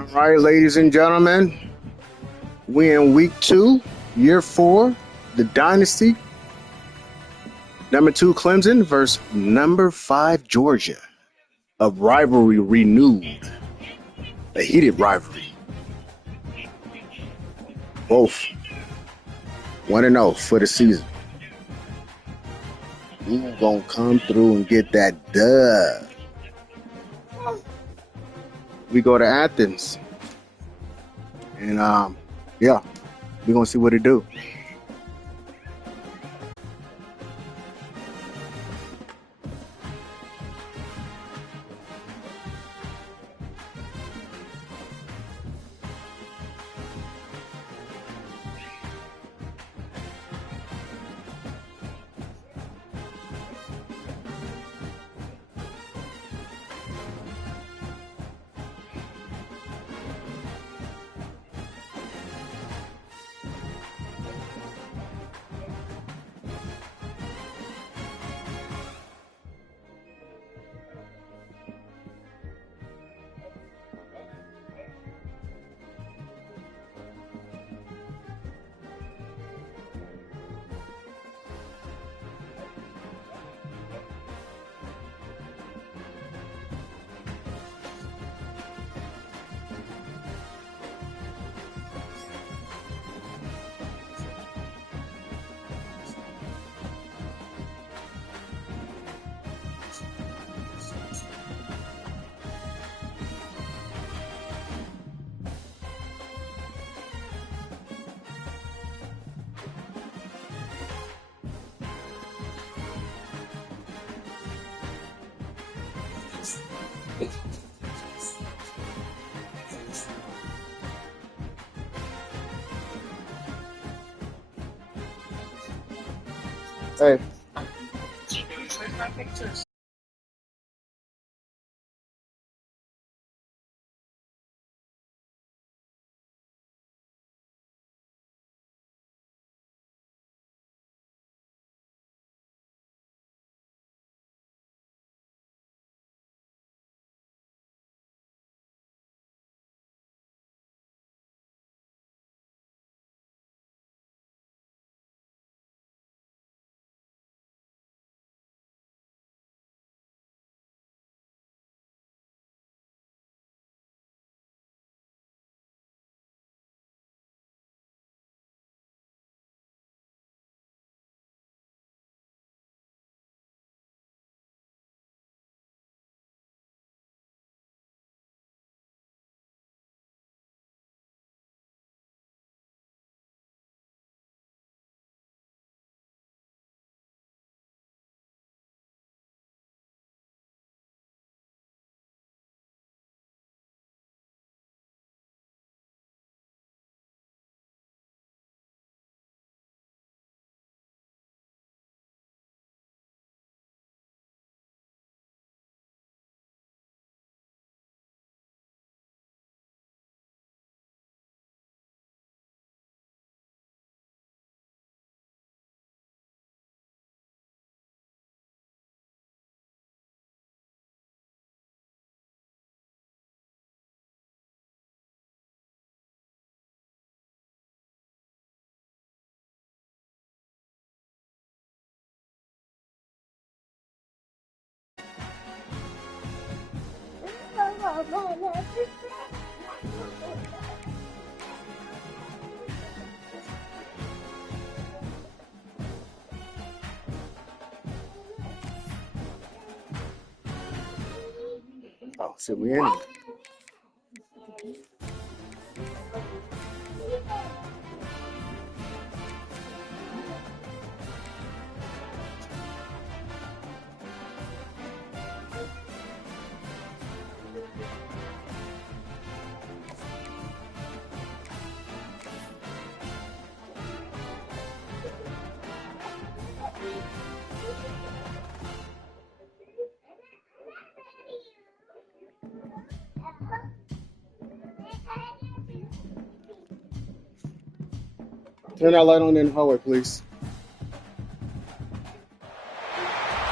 All right, ladies and gentlemen, we in week 2, year 4, the Dynasty. Number 2, Clemson versus number 5, Georgia. A rivalry renewed. A heated rivalry. Both 1-0 for the season. Who gonna come through and get that dub? We go to Athens. And yeah, we're gonna see what it do. Hey. Where's my pictures? Oh, shit, we in it. Turn that light on in the hallway, please. We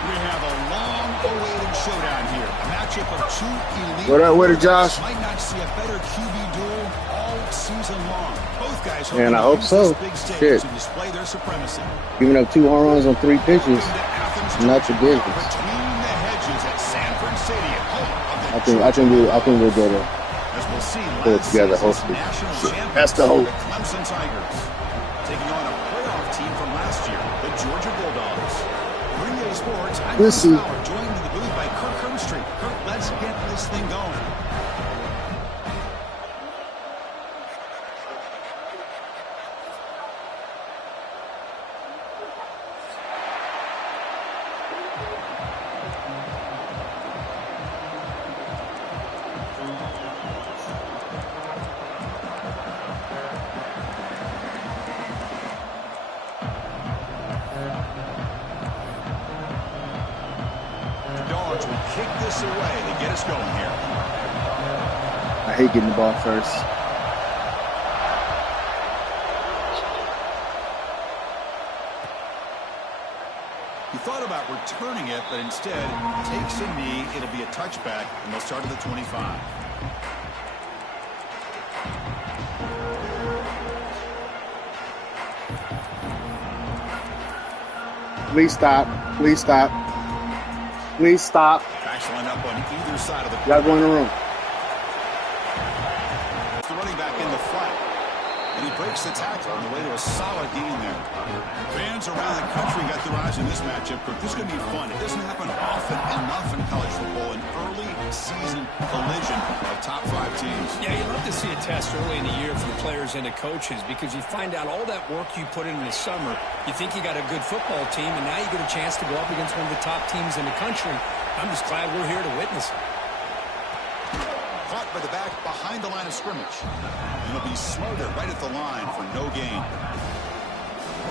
have a long-awaited showdown here. A matchup of two elite. What up with it, Josh? Might not see a better QB duel all season long. Both guys And I to hope use so. this big stage Shit. to display their supremacy. Giving up 2 home runs on 3 pitches. Welcome to Athens, Not the Georgia. business. Between the hedges at Sanford Stadium, home of the I think we'll get it. As we'll see, Put it last together, season's hopefully. national Shit. champions, That's the hope. the Clemson Tigers, taking on a playoff team from last year, the Georgia Bulldogs. For EA Sports, I'm We'll Chris see. Fowler, joined in the booth by Kirk Herbstreit. Kirk, let's get this thing going. Dogs will kick this away to get us going here. I hate getting the ball first. He thought about returning it, but instead takes a knee. It'll be a touchback, and they'll start at the 25. Please stop. Please stop. Please stop. Backs line up on either side of the Y'all go in the room. The running back in the flat. And he breaks the tackle on the way to a solid gain there. Fans around the country got their eyes on this matchup. This is going to be fun. It doesn't happen often enough in college football. An early season collision of top 5 teams. Yeah, you love to see a test early in the year from players and the coaches because you find out all that work you put in the summer. You think you got a good football team, and now you get a chance to go up against one of the top teams in the country. I'm just glad we're here to witness it. Caught by the back behind the line of scrimmage. And it'll be smothered right at the line for no gain.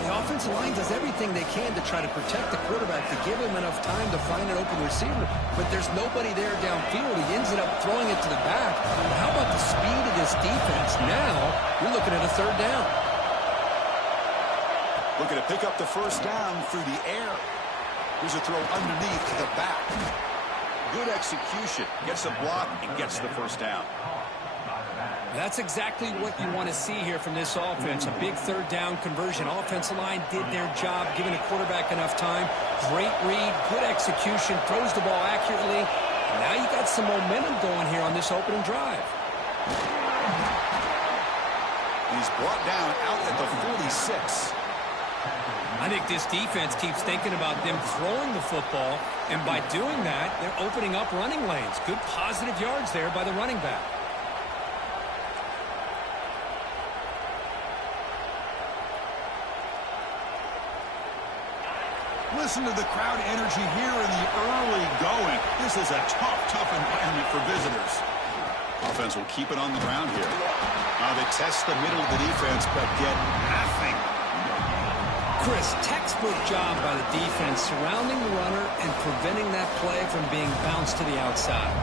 The offensive line does everything they can to try to protect the quarterback, to give him enough time to find an open receiver. But there's nobody there downfield. He ends up throwing it to the back. But how about the speed of this defense? Now you're looking at a 3rd down. Looking to pick up the first down through the air. Here's a throw underneath to the back. Good execution. Gets a block and gets the first down. That's exactly what you want to see here from this offense. A big 3rd down conversion. Offensive line did their job, giving a quarterback enough time. Great read, good execution, throws the ball accurately. Now you got some momentum going here on this opening drive. He's brought down out at the 46. I think this defense keeps thinking about them throwing the football, and by doing that, they're opening up running lanes. Good positive yards there by the running back. Listen to the crowd energy here in the early going. This is a tough environment for visitors. Offense will keep it on the ground here. They test the middle of the defense, but get nothing. Chris, textbook job by the defense surrounding the runner and preventing that play from being bounced to the outside.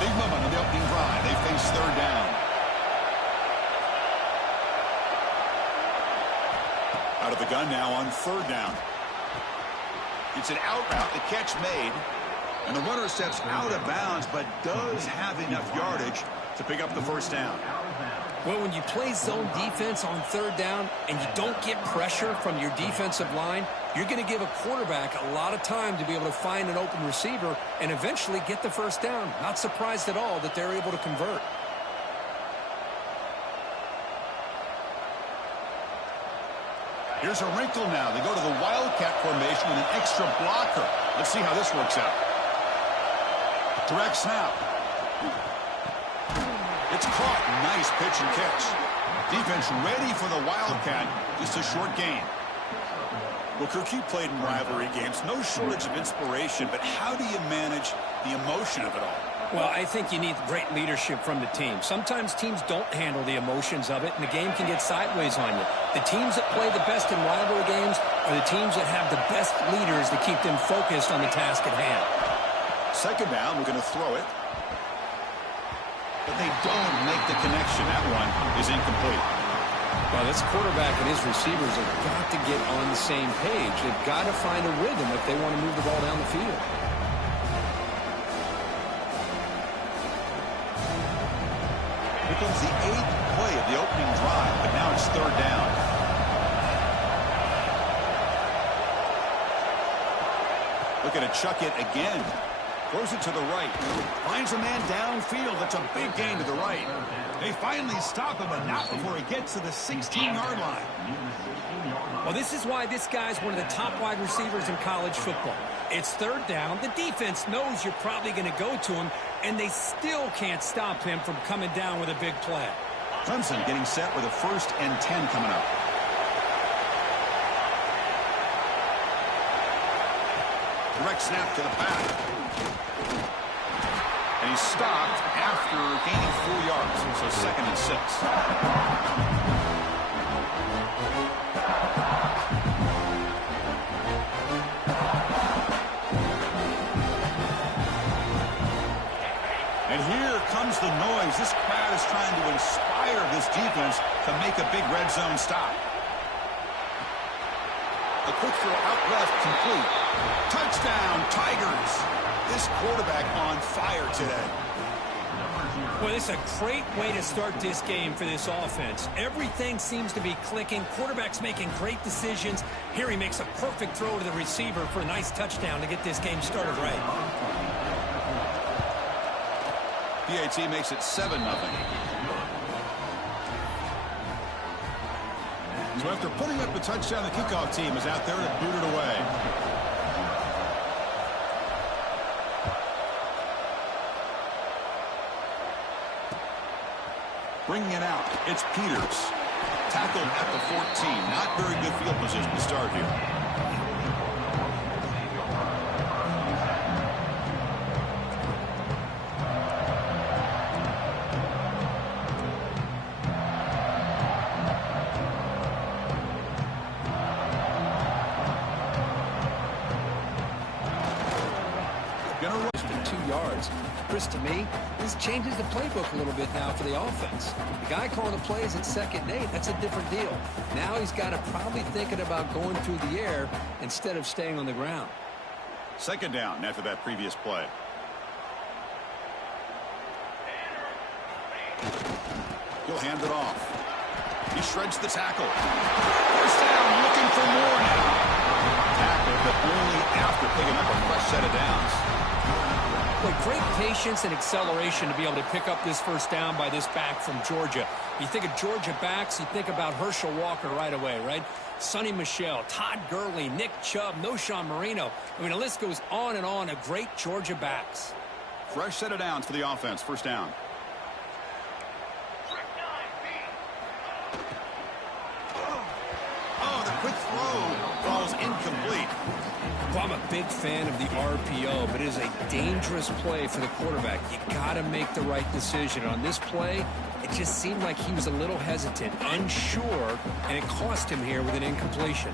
Big moment on the opening drive. They face 3rd down. Out of the gun now on 3rd down. It's an out route, the catch made. And the runner steps out of bounds, but does have enough yardage to pick up the first down. Well, when you play zone defense on 3rd down and you don't get pressure from your defensive line, you're going to give a quarterback a lot of time to be able to find an open receiver and eventually get the first down. Not surprised at all that they're able to convert. Here's a wrinkle now. They go to the Wildcat formation with an extra blocker. Let's see how this works out. Direct snap. It's caught. Nice pitch and catch. Defense ready for the Wildcat. Just a short gain. Well, Kirk, you played in rivalry games. No shortage of inspiration, but how do you manage the emotion of it all? Well, I think you need great leadership from the team. Sometimes teams don't handle the emotions of it, and the game can get sideways on you. The teams that play the best in rivalry games are the teams that have the best leaders to keep them focused on the task at hand. 2nd down, we're going to throw it. but they don't make the connection. That one is incomplete. Well, this quarterback and his receivers have got to get on the same page. They've got to find a rhythm if they want to move the ball down the field. Here comes the 8th play of the opening drive, but now it's 3rd down. Looking to chuck it again. Throws it to the right. Finds a man downfield. That's a big gain to the right. They finally stop him, but not before he gets to the 16-yard line. Well, this is why this guy's one of the top wide receivers in college football. It's 3rd down. The defense knows you're probably going to go to him, and they still can't stop him from coming down with a big play. Clemson getting set with a 1st and 10 coming up. Direct snap to the back. And he's stopped after gaining 4 yards. So 2nd and 6. And here comes the noise. This crowd is trying to inspire this defense to make a big red zone stop. A quick throw out left, complete. Touchdown, Tigers. This quarterback on fire today. Well, it's a great way to start this game for this offense. Everything seems to be clicking. Quarterback's making great decisions. Here he makes a perfect throw to the receiver for a nice touchdown to get this game started right. PAT makes it 7-0. So after putting up the touchdown, the kickoff team is out there to boot it away. Bringing it out, it's Peters. Tackled at the 14. Not very good field position to start here. Chris, to me, this changes the playbook a little bit now for the offense. The guy calling the plays at 2nd and 8, that's a different deal. Now he's got to probably thinking about going through the air instead of staying on the ground. 2nd down after that previous play. He'll hand it off. He shreds the tackle. 1st down, looking for more now. Tackle, but only after picking up a fresh set of downs. Boy, great patience and acceleration to be able to pick up this 1st down by this back from Georgia. You think of Georgia backs, you think about Herschel Walker right away, right? Sonny Michel, Todd Gurley, Nick Chubb, Noshawn Marino. I mean, the list goes on and on of great Georgia backs. Fresh set of downs for the offense. 1st down. Oh, the quick throw falls incomplete. Well, I'm a big fan of the RPO, but it is a dangerous play for the quarterback. You got to make the right decision. On this play, it just seemed like he was a little hesitant, unsure, and it cost him here with an incompletion.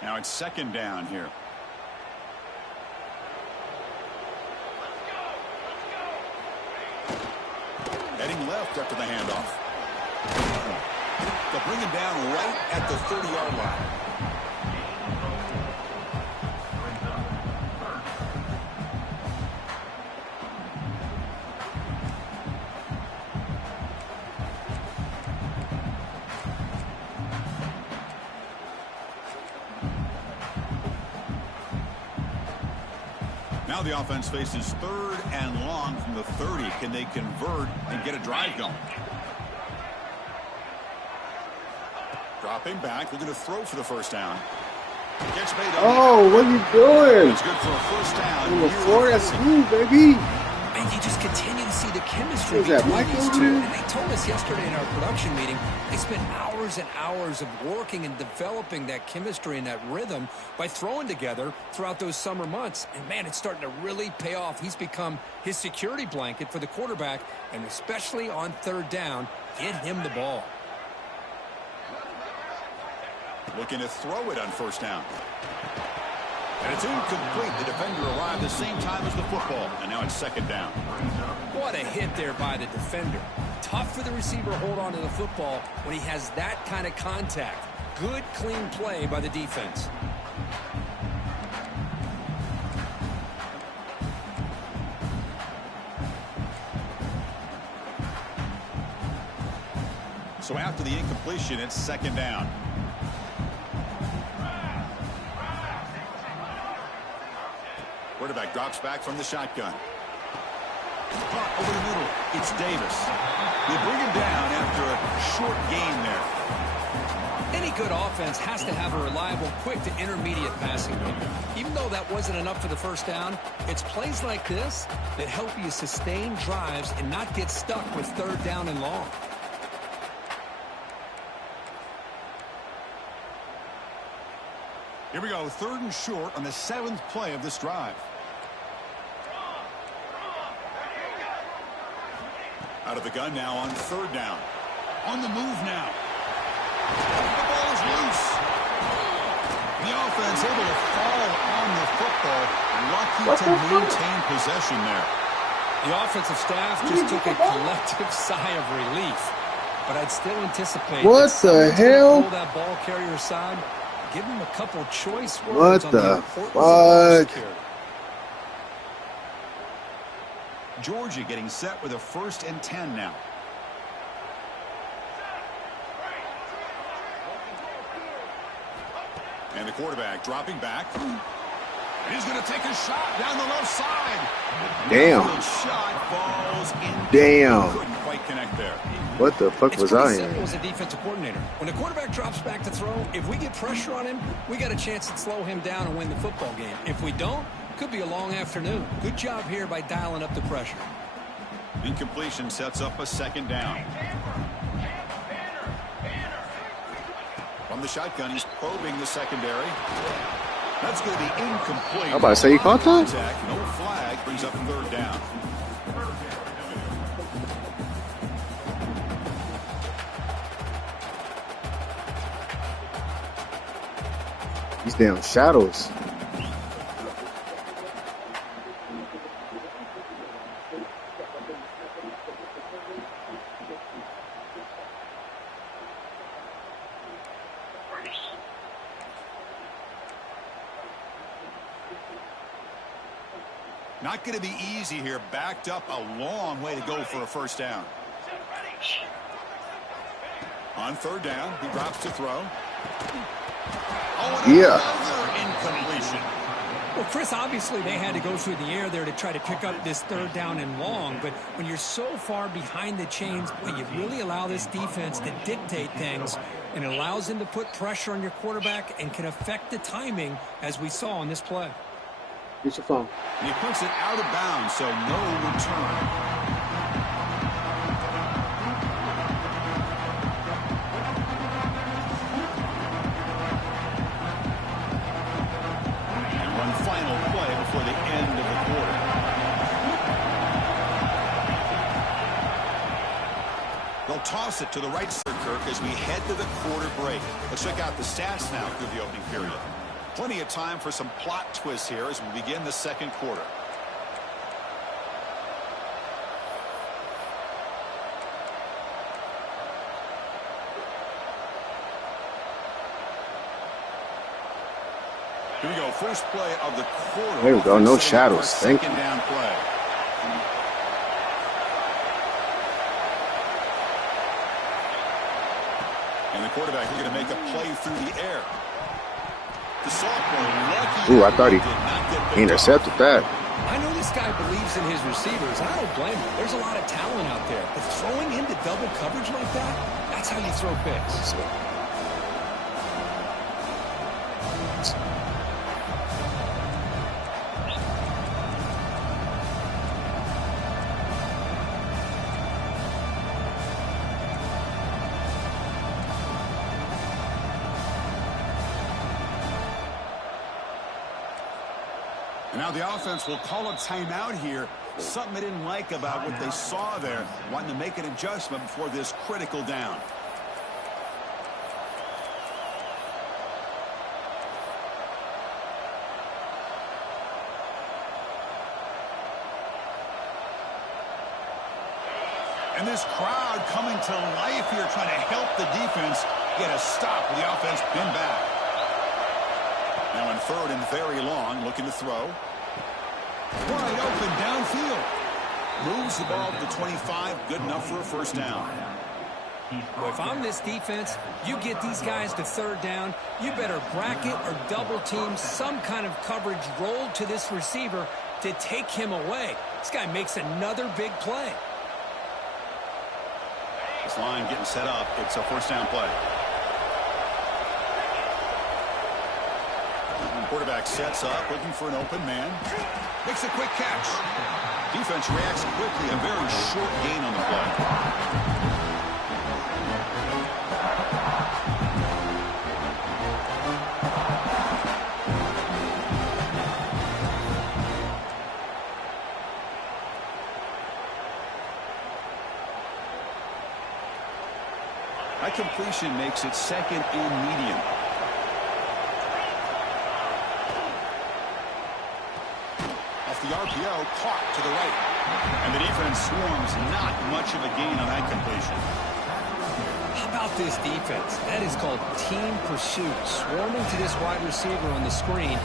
Now it's 2nd down here. Heading left after the handoff. They'll bring him down right at the 30-yard line. Now the offense faces 3rd and long from the 30. Can they convert and get a drive going? Dropping back, looking to throw for the 1st down. Catch made. Oh, what are you doing? It's good for a 1st down. Number 4, that's you, baby. And you just continue to see the chemistry Who's that, between Mike these over two. there? And they told us yesterday in our production meeting, they spent hours and hours of working and developing that chemistry and that rhythm by throwing together throughout those summer months. And, man, it's starting to really pay off. He's become his security blanket for the quarterback, and especially on 3rd down, get him the ball. Looking to throw it on first down. And it's incomplete. The defender arrived the same time as the football. And now it's second down. What a hit there by the defender. Tough for the receiver to hold on to the football when he has that kind of contact. Good, clean play by the defense. So after the incompletion, it's second down. Quarterback drops back from the shotgun. Caught over the middle. It's Davis. They bring him down after a short gain there. Any good offense has to have a reliable, quick to intermediate passing game. Even though that wasn't enough for the first down, it's plays like this that help you sustain drives and not get stuck with third down and long. Here we go, third and short on the 7th play of this drive. Out of the gun now on third down. On the move now. The ball is loose. The offense able to fall on the football. Lucky to maintain possession there. The offensive staff just took a collective sigh of relief. But I'd still anticipate what the hell? Pull that ball carrier aside. Give him a couple choice What words on the the importance of ball security. Georgia getting set with a 1st and 10 now. And the quarterback dropping back. He's going to take a shot down the left side. Damn. The shot falls in. Damn. Couldn't quite connect there. What the fuck was I in? It's pretty simple as a defensive coordinator. When the quarterback drops back to throw, if we get pressure on him, we got a chance to slow him down and win the football game. If we don't, could be a long afternoon. Good job here by dialing up the pressure. Incompletion sets up a second down. From the shotgun, he's probing the secondary. That's going to be incomplete. I'm about to say, you caught that? No flag, brings up third down. These damn shadows. Not going to be easy here. Backed up a long way to go for a first down. On third down, he drops to throw. Oh, another incompletion. Well, Chris, obviously they had to go through the air there to try to pick up this third down and long, but when you're so far behind the chains, boy, you really allow this defense to dictate things, and it allows them to put pressure on your quarterback and can affect the timing, as we saw on this play. Get your phone. And he puts it out of bounds, so no return. Final play before the end of the quarter. They'll toss it to the right side, Kirk, as we head to the quarter break. Let's check out the stats now through the opening period. Plenty of time for some plot twists here as we begin the second quarter. Here we go, first play of the quarter. There we go, no shadows. Thank you. Down play. And the quarterback is going to make a play through the air. The sophomore, lucky. Ooh, I thought he intercepted that. I know this guy believes in his receivers, and I don't blame him. There's a lot of talent out there, but throwing into double coverage like that, that's how you throw picks. Now the offense will call a timeout here. Something they didn't like about what they saw there. Wanting to make an adjustment before this critical down. And this crowd coming to life here, trying to help the defense get a stop with the offense pinned back. Now in 3rd and very long, looking to throw. Wide open downfield. Moves the ball to the 25. Good enough for a first down. Well, if I'm this defense, you get these guys to 3rd down, you better bracket or double team some kind of coverage roll to this receiver to take him away. This guy makes another big play. This line getting set up. It's a first down play. Quarterback sets up, looking for an open man. Makes a quick catch. Defense reacts quickly. A very short gain on the play. That completion makes it 2nd and medium. Off the RPO, caught to the right. And the defense swarms. Not much of a gain on that completion. How about this defense? That is called team pursuit. Swarming to this wide receiver on the screen,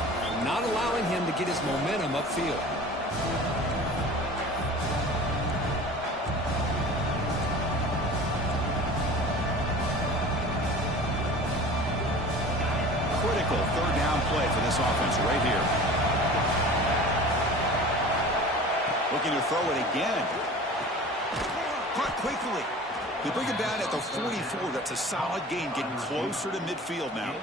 not allowing him to get his momentum upfield. Critical 3rd down play for this offense right here. Looking to throw it again. Caught quickly. They bring it down at the 44. That's a solid gain, getting closer to midfield now.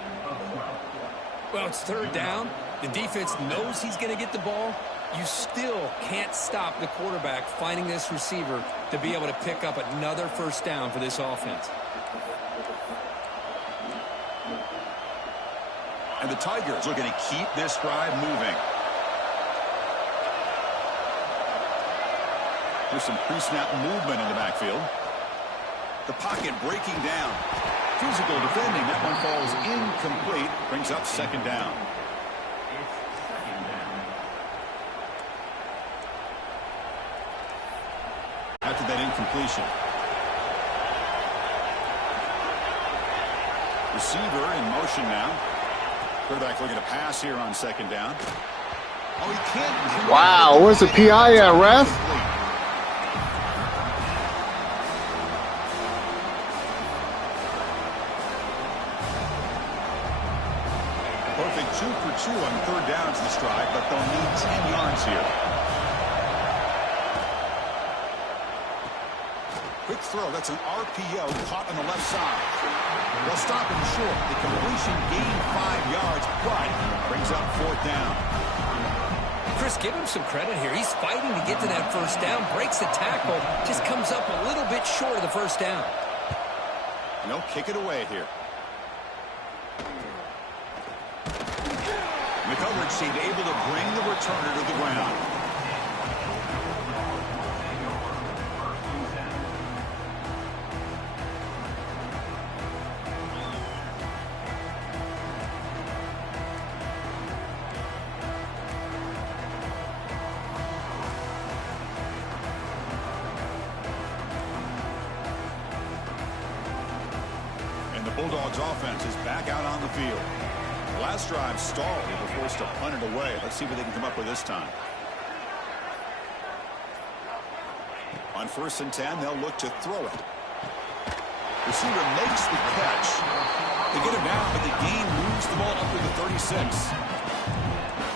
Well, it's 3rd down. The defense knows he's going to get the ball. You still can't stop the quarterback finding this receiver to be able to pick up another first down for this offense. And the Tigers looking to keep this drive moving. There's some pre-snap movement in the backfield. The pocket breaking down. Physical defending. That one falls incomplete. Brings up 2nd down. After that incompletion. Receiver in motion now. Quarterback looking to pass here on 2nd down. Oh, he can't. Wow, where's the PI at, ref? Perfect 2 for 2 on 3rd downs this drive, but they'll need 10 yards here. Quick throw. That's an RPO caught on the left side. They'll stop him short. The completion gained 5 yards, but brings up 4th down. Chris, give him some credit here. He's fighting to get to that first down, breaks the tackle, just comes up a little bit short of the first down. And they'll kick it away here. And the coverage seemed able to bring the returner to the ground. Bulldogs offense is back out on the field. Last drive stalled. They were forced to punt it away. Let's see what they can come up with this time. On 1st and 10, they'll look to throw it. Receiver makes the catch. They get him down, but the gain moves the ball up to the 36.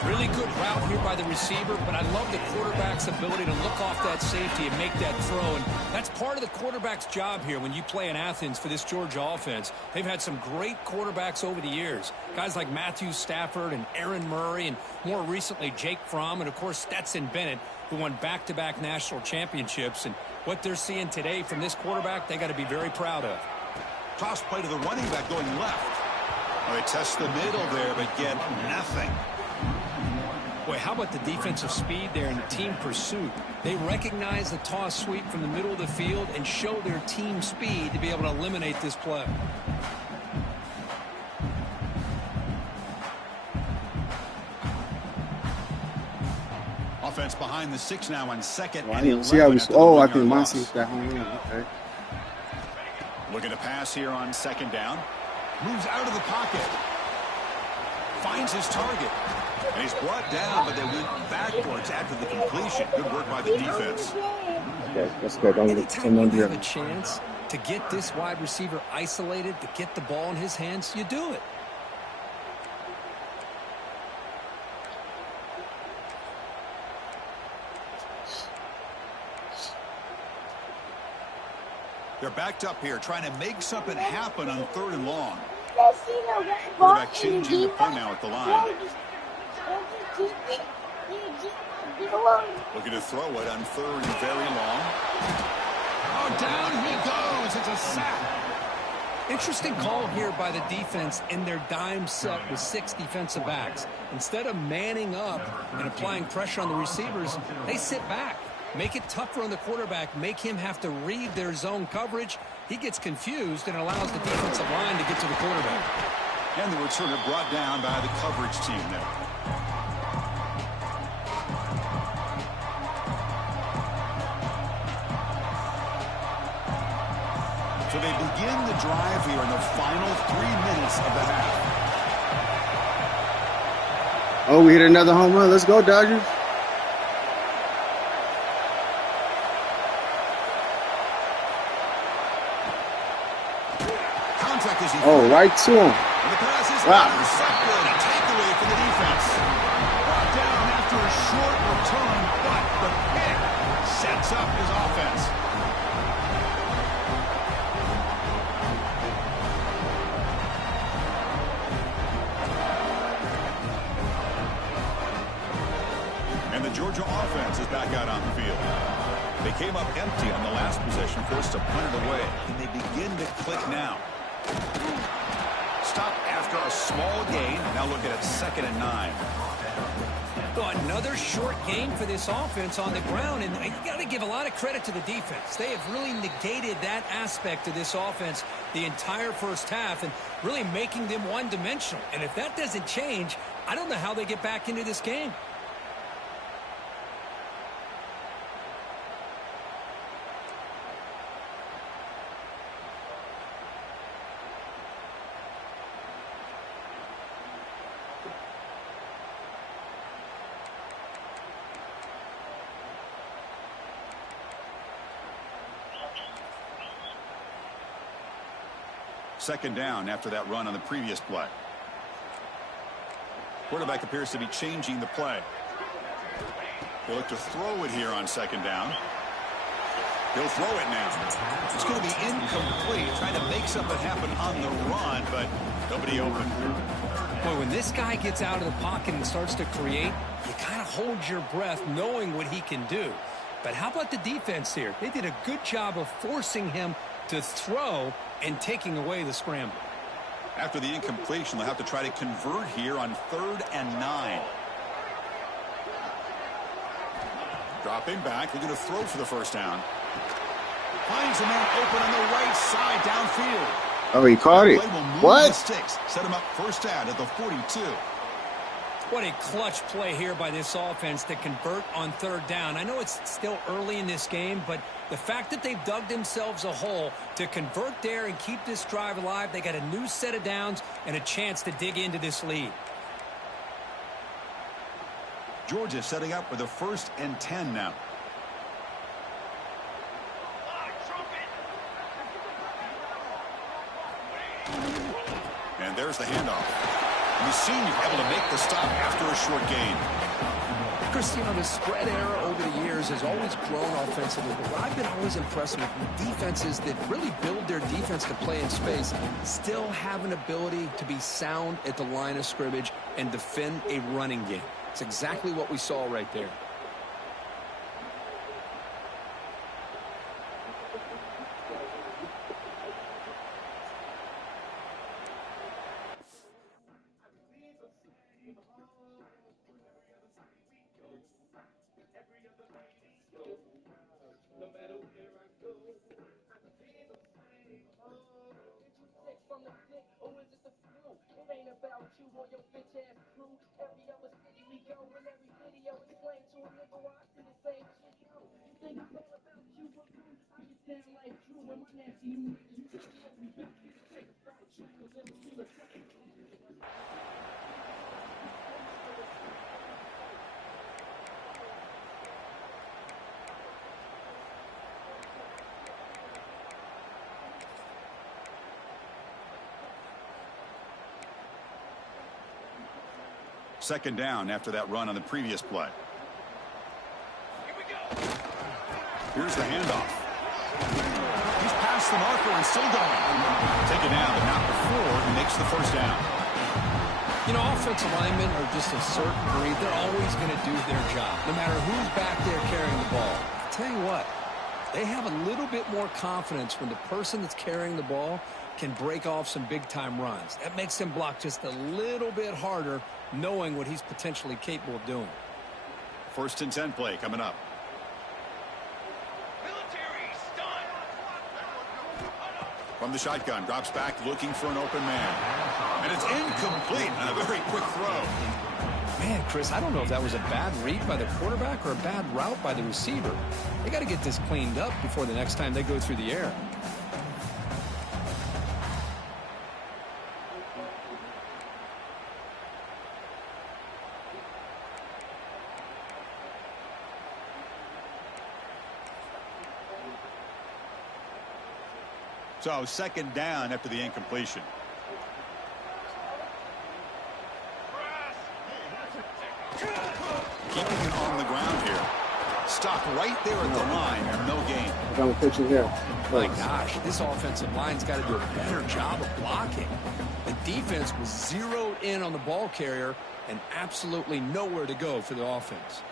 Really good route here by the receiver, but I love the quarterback's ability to look off that safety and make that throw. And that's part of the quarterback's job here when you play in Athens for this Georgia offense. They've had some great quarterbacks over the years. Guys like Matthew Stafford and Aaron Murray, and more recently Jake Fromm, and of course Stetson Bennett, who won back-to-back national championships. And what they're seeing today from this quarterback, they got to be very proud of. Toss play to the running back going left. Well, they test the middle there, but get nothing. Boy, how about the defensive speed there and the team pursuit? They recognize the toss sweep from the middle of the field and show their team speed to be able to eliminate this play. Offense behind the 6 now on second Oh, I and didn't see how 11 we. after the Oh, I 1-yard think loss. Monty got home run. Okay. Looking to pass here on second down. Moves out of the pocket. Finds his target. And he's brought down, but they went backwards after the completion. Good work by the defense. Okay, let's go. Don't look. Anytime you have a chance to get this wide receiver isolated, to get the ball in his hands, you do it. They're backed up here, trying to make something happen on 3rd and long. Quarterback changing the play now at the line. Looking to throw it on 3rd and very long. Oh, down he goes. It's a sack. Interesting call here by the defense in their dime set with 6 defensive backs. Instead of manning up and applying pressure on the receivers, they sit back. Make it tougher on the quarterback. Make him have to read their zone coverage. He gets confused and allows the defensive line to get to the quarterback. And the returner brought down by the coverage team there. So they begin the drive here in the final 3 minutes of the half. Oh, we hit another home run. Let's go, Dodgers. Oh, right to him. And the pass is intercepted. A takeaway from the defense. Brought down after a short return, but the pick sets up his offense. And the Georgia offense is back out on the field. They came up empty on the last possession, forced to punt it away, and they begin to click now. Stop after a small gain. Now looking at 2nd and 9. Well, another short game for this offense on the ground, and you got to give a lot of credit to the defense. They have really negated that aspect of this offense the entire first half and really making them one-dimensional. And if that doesn't change, I don't know how they get back into this game. Second down after that run on the previous play. Quarterback appears to be changing the play. He'll look to throw it here on 2nd down. He'll throw it now. It's going to be incomplete, trying to make something happen on the run, but nobody open. Boy, when this guy gets out of the pocket and starts to create, you kind of hold your breath knowing what he can do. But how about the defense here? They did a good job of forcing him to throw and taking away the scramble. After the incompletion, they'll have to try to convert here on 3rd and 9. Dropping back, they're going to throw for the first down. Finds a man open on the right side downfield. Oh, he caught it. What? Sticks. Set him up first down at the 42. What a clutch play here by this offense to convert on 3rd down. I know it's still early in this game, but the fact that they've dug themselves a hole to convert there and keep this drive alive, they got a new set of downs and a chance to dig into this lead. Georgia setting up with a 1st and 10 now. And there's the handoff. The senior able to make the stop after a short gain. Cristiano, the spread era over the years has always grown offensively, but what I've been always impressed with defenses that really build their defense to play in space still have an ability to be sound at the line of scrimmage and defend a running game. It's exactly what we saw right there. second down after that run on the previous play. Here's the handoff. He's past the marker and still going. Taken down, but not before he makes the first down. You know, offensive linemen are just a certain breed. They're always going to do their job, no matter who's back there carrying the ball. I'll tell you what, they have a little bit more confidence when the person that's carrying the ball can break off some big-time runs. That makes them block just a little bit harder, knowing what he's potentially capable of doing. 1st and 10 play coming up. From the shotgun, drops back looking for an open man. And it's incomplete on a very quick throw. Man, Chris, I don't know if that was a bad read by the quarterback or a bad route by the receiver. They got to get this cleaned up before the next time they go through the air. So 2nd down after the incompletion. Keeping it on the ground here. Stopped right there at the line and no gain. I'm pitching here. My gosh, this offensive line's got to do a better job of blocking. The defense was zeroed in on the ball carrier and absolutely nowhere to go for the offense.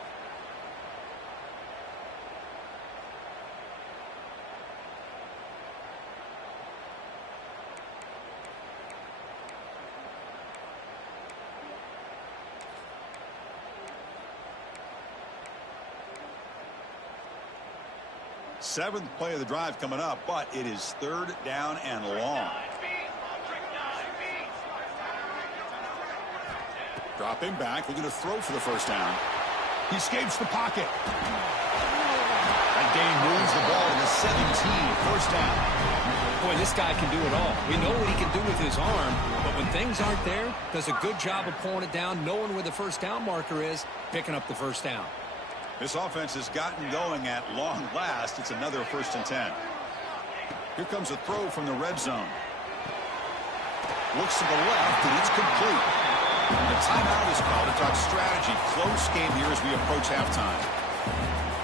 Seventh play of the drive coming up, but it is 3rd down and long. Dropping back, looking to throw for the first down. He escapes the pocket. That gain moves the ball to the 17, 1st down. Boy, this guy can do it all. We know what he can do with his arm, but when things aren't there, does a good job of pulling it down, knowing where the 1st down marker is, picking up the 1st down. This offense has gotten going at long last. It's another 1st and 10. Here comes a throw from the red zone. Looks to the left, and it's complete. The timeout is called to talk strategy. Close game here as we approach halftime.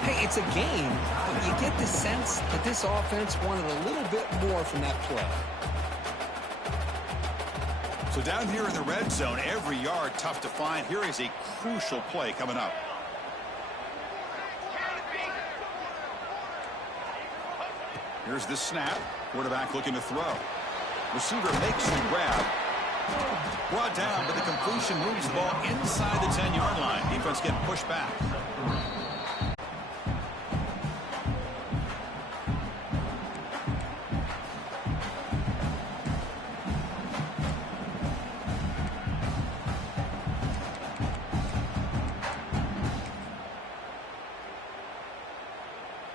Hey, it's a game, but you get the sense that this offense wanted a little bit more from that play. So down here in the red zone, every yard tough to find. Here is a crucial play coming up. Here's the snap. Quarterback looking to throw. Receiver makes the grab. Brought down, but the completion moves the ball inside the 10-yard line. Defense getting pushed back.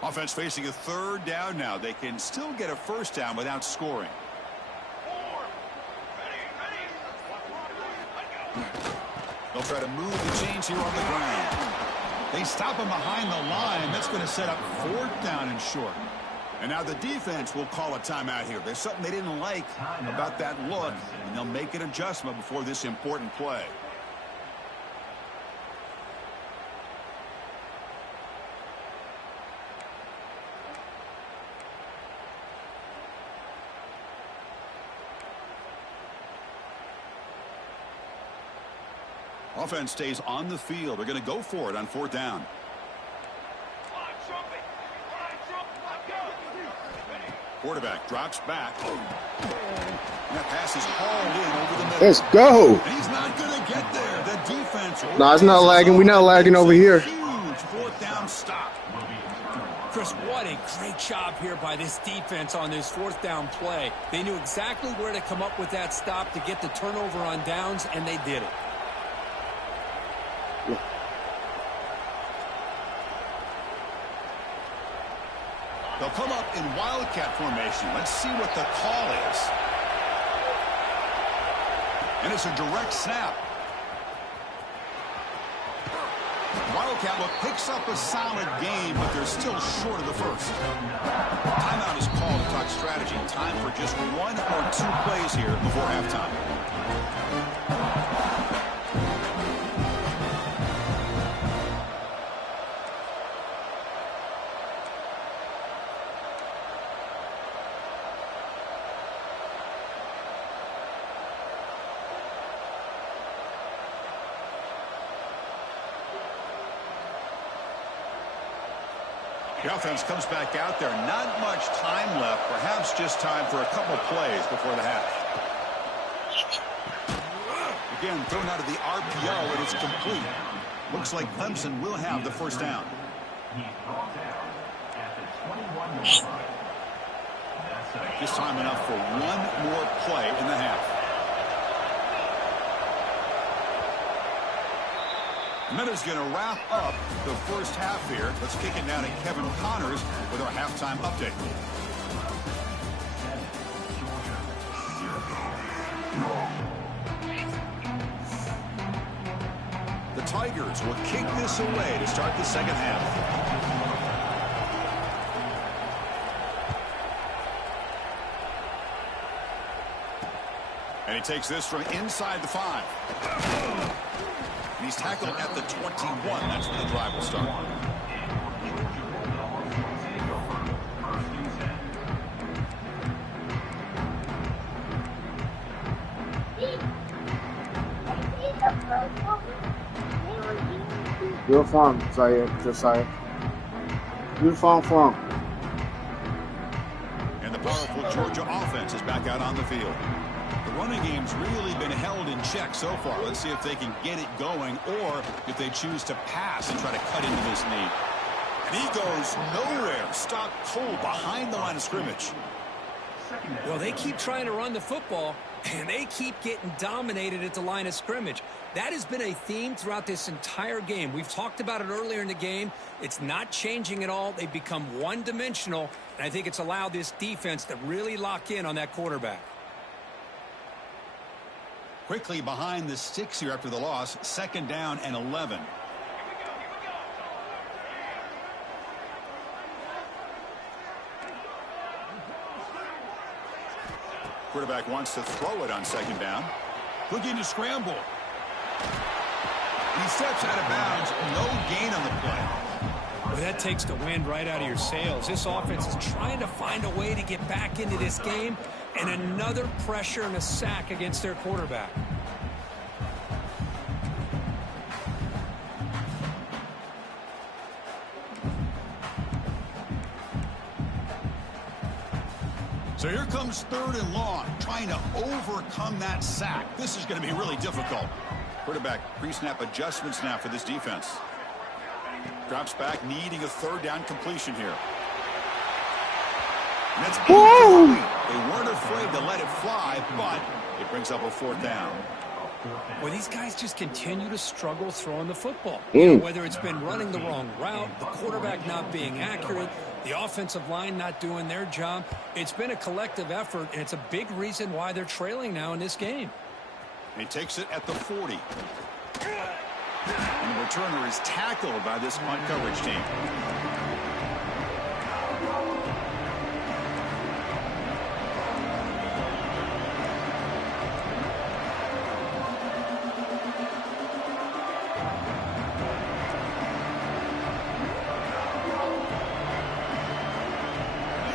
Offense facing a 3rd down now. They can still get a 1st down without scoring. They'll try to move the chains here on the ground. They stop him behind the line. That's going to set up 4th down and short. And now the defense will call a timeout here. There's something they didn't like about that look, and they'll make an adjustment before this important play. Offense stays on the field. They're going to go for it on 4th down. Quarterback drops back. And that pass is hauled in over the middle. Let's go. And he's not going to get there. The defense. No, it's not lagging. We're not lagging over here. Huge 4th down stop. Chris, what a great job here by this defense on this 4th down play. They knew exactly where to come up with that stop to get the turnover on downs, and they did it. They'll come up in wildcat formation. Let's see what the call is. And it's a direct snap. Wildcat look picks up a solid game, but they're still short of the 1st. Timeout is called to talk strategy. Time for just 1 or 2 plays here before halftime. The offense comes back out there. Not much time left. Perhaps just time for a couple plays before the half. Again, thrown out of the RPO, and it's complete. Looks like Clemson will have the first down. Just time enough for one more play in the half. Minuta's going to wrap up the first half here. Let's kick it down to Kevin Connors with our halftime update. The Tigers will kick this away to start the second half. And he takes this from inside the 5. And he's tackled at the 21. That's where the drive will start. Your farm, Josiah. Your farm. And the powerful Georgia offense is back out on the field. The running game's really been held in check so far. Let's see if they can get it going or if they choose to pass and try to cut into this lead. And he goes nowhere. Stopped cold behind the line of scrimmage. Well, they keep trying to run the football, and they keep getting dominated at the line of scrimmage. That has been a theme throughout this entire game. We've talked about it earlier in the game. It's not changing at all. They've become one-dimensional, and I think it's allowed this defense to really lock in on that quarterback. Quickly behind the sticks here after the loss. 2nd down and 11. Quarterback wants to throw it on 2nd down. Looking to scramble. He steps out of bounds. No gain on the play. Well, that takes the wind right out of your sails. This offense is trying to find a way to get back into this game, and another pressure and a sack against their quarterback. So here comes 3rd and long, trying to overcome that sack. This is going to be really difficult. Quarterback pre-snap adjustments now for this defense. Drops back, needing a 3rd down completion here. And that's incomplete. They weren't afraid to let it fly, but it brings up a 4th down. Well, these guys just continue to struggle throwing the football. You know, whether it's been running the wrong route, the quarterback not being accurate, the offensive line not doing their job. It's been a collective effort, and it's a big reason why they're trailing now in this game. And he takes it at the 40. And the returner is tackled by this punt coverage team.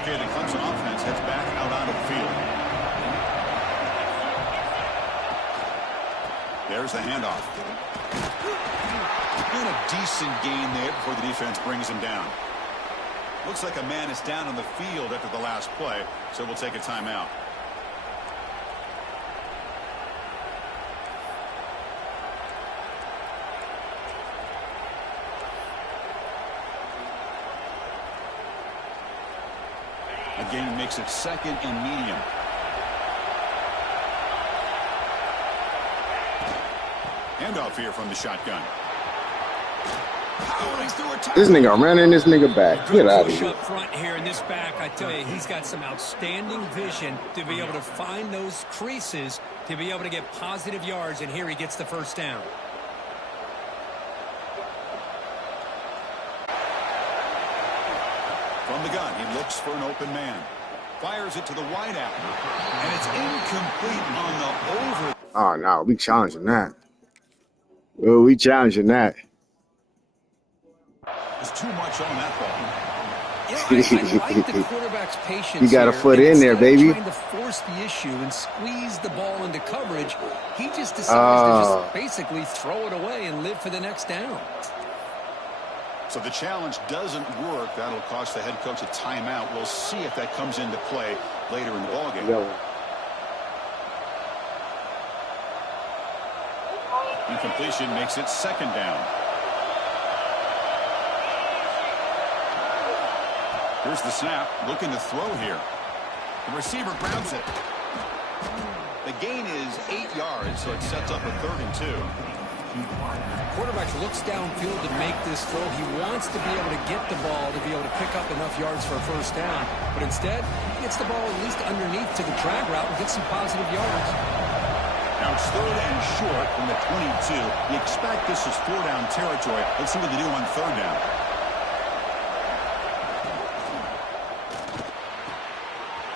Okay, the Clemson offense heads back out onto the field. There's the handoff. And a decent gain there before the defense brings him down. Looks like a man is down on the field after the last play, so we'll take a timeout. Again, makes it 2nd and medium. Handoff here from the shotgun. This nigga running this nigga back. Get out of Push here. up front here in this back. I tell you, he's got some outstanding vision to be able to find those creases to be able to get positive yards, and here he gets the 1st down. From the gun, he looks for an open man. Fires it to the wideout. And it's incomplete on the over. Oh, no, we challenging that. Oh, we challenging that. There's too much on that ball. You know, I like the quarterback's patience. He got a here, foot and in there, instead of baby. trying to force the issue and squeeze the ball into coverage, he just decides to just basically throw it away and live for the next down. So the challenge doesn't work. That'll cost the head coach a timeout. We'll see if that comes into play later in the ballgame. Incompletion makes it second down. Here's the snap, looking to throw here. The receiver grabs it. The gain is 8 yards, so it sets up a 3rd and 2. Quarterback looks downfield to make this throw. He wants to be able to get the ball to be able to pick up enough yards for a first down. But instead, he gets the ball at least underneath to the drag route and gets some positive yards. Now it's 3rd and short from the 22. You expect this is 4-down territory. Let's see what they do on 3rd down.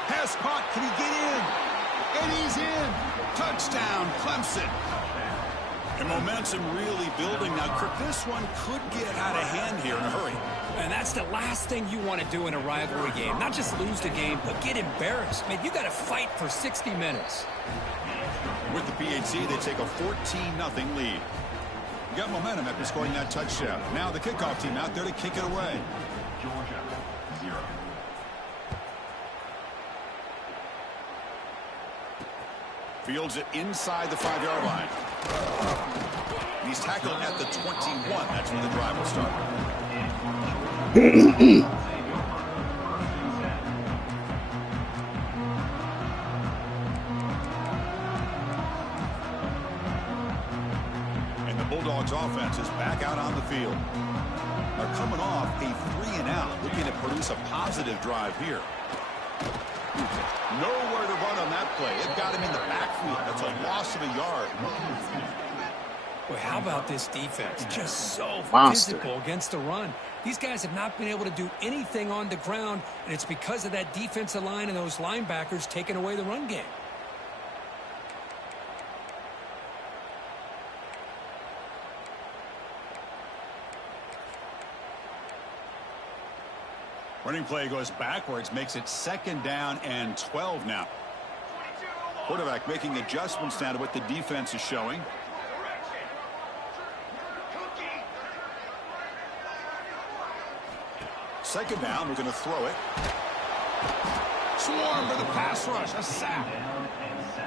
Pass caught. Can he get in? And he's in. Touchdown, Clemson. And momentum really building now. Kirk, this one could get out of hand here in a hurry. And that's the last thing you want to do in a rivalry game. Not just lose the game, but get embarrassed. Man, you got to fight for 60 minutes. With the PHC, they take a 14-0 lead. Got momentum after scoring that touchdown. Now the kickoff team out there to kick it away. Georgia, 0. Fields it inside the 5-yard line. And he's tackled at the 21. That's where the drive will start. And the Bulldogs offense is back out on the field. They're coming off a 3-and-out, looking to produce a positive drive here. Nowhere to run on that play. It got him in the backfield. That's a loss of a yard. Boy, how about this defense? Just so Monster. physical against the run. These guys have not been able to do anything on the ground, and it's because of that defensive line and those linebackers taking away the run game. Running play goes backwards, makes it 2nd down and 12 now. Quarterback making adjustments now to what the defense is showing. Second down, we're going to throw it. Swarm for the pass rush, a sack.